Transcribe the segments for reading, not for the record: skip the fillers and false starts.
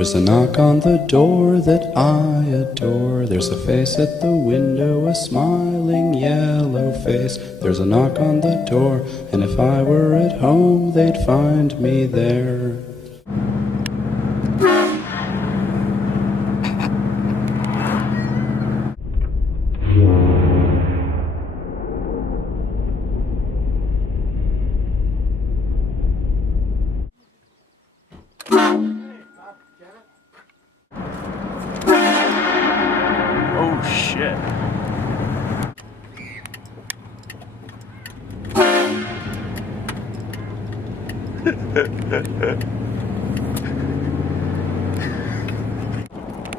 There's a knock on the door that I adore. There's a face at the window, a smiling yellow face. There's a knock on the door, and if I were at home, they'd find me there. Oh shit.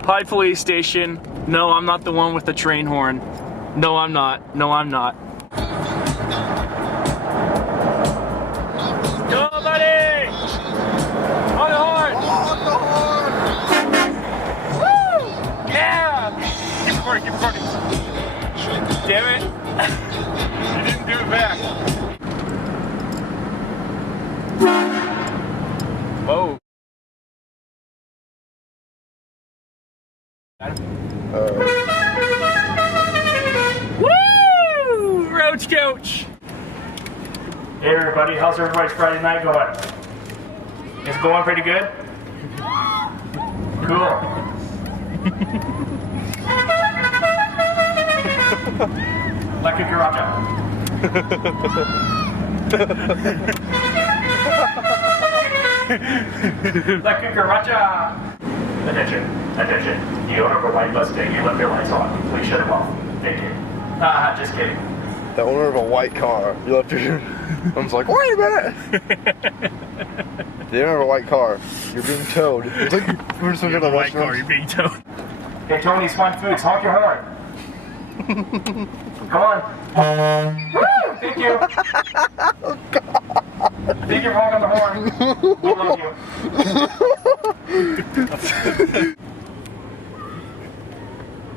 Hi, police station. No, I'm not the one with the train horn. No, I'm not. No, I'm not. Go, buddy! On the horn! On the horn! Woo! Yeah! Keep recording, keep recording. Damn it. You didn't do it back. Whoa. Woo! Roach coach! Hey everybody, how's everybody's Friday night going? It's going pretty good? Cool. Like a garaja. Like a garaja. Attention, attention. The owner of a white Mustang, you left your lights on. Please shut them off. Thank you. Haha, just kidding. The owner of a white car. You left your... I was like, wait a minute! The owner of a white car. You're being towed. It's like, we're just looking at the white car. You're being towed. Hey, Tony's Fun Foods, honk your horn. Come on. Woo! Thank you. Oh, God. Thank you for honking the horn. We love you.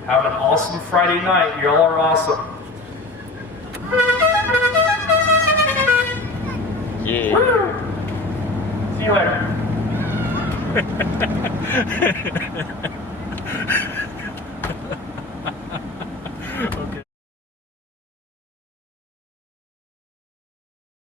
Have an awesome Friday night. You all are awesome. Yeah. Woo! See you later.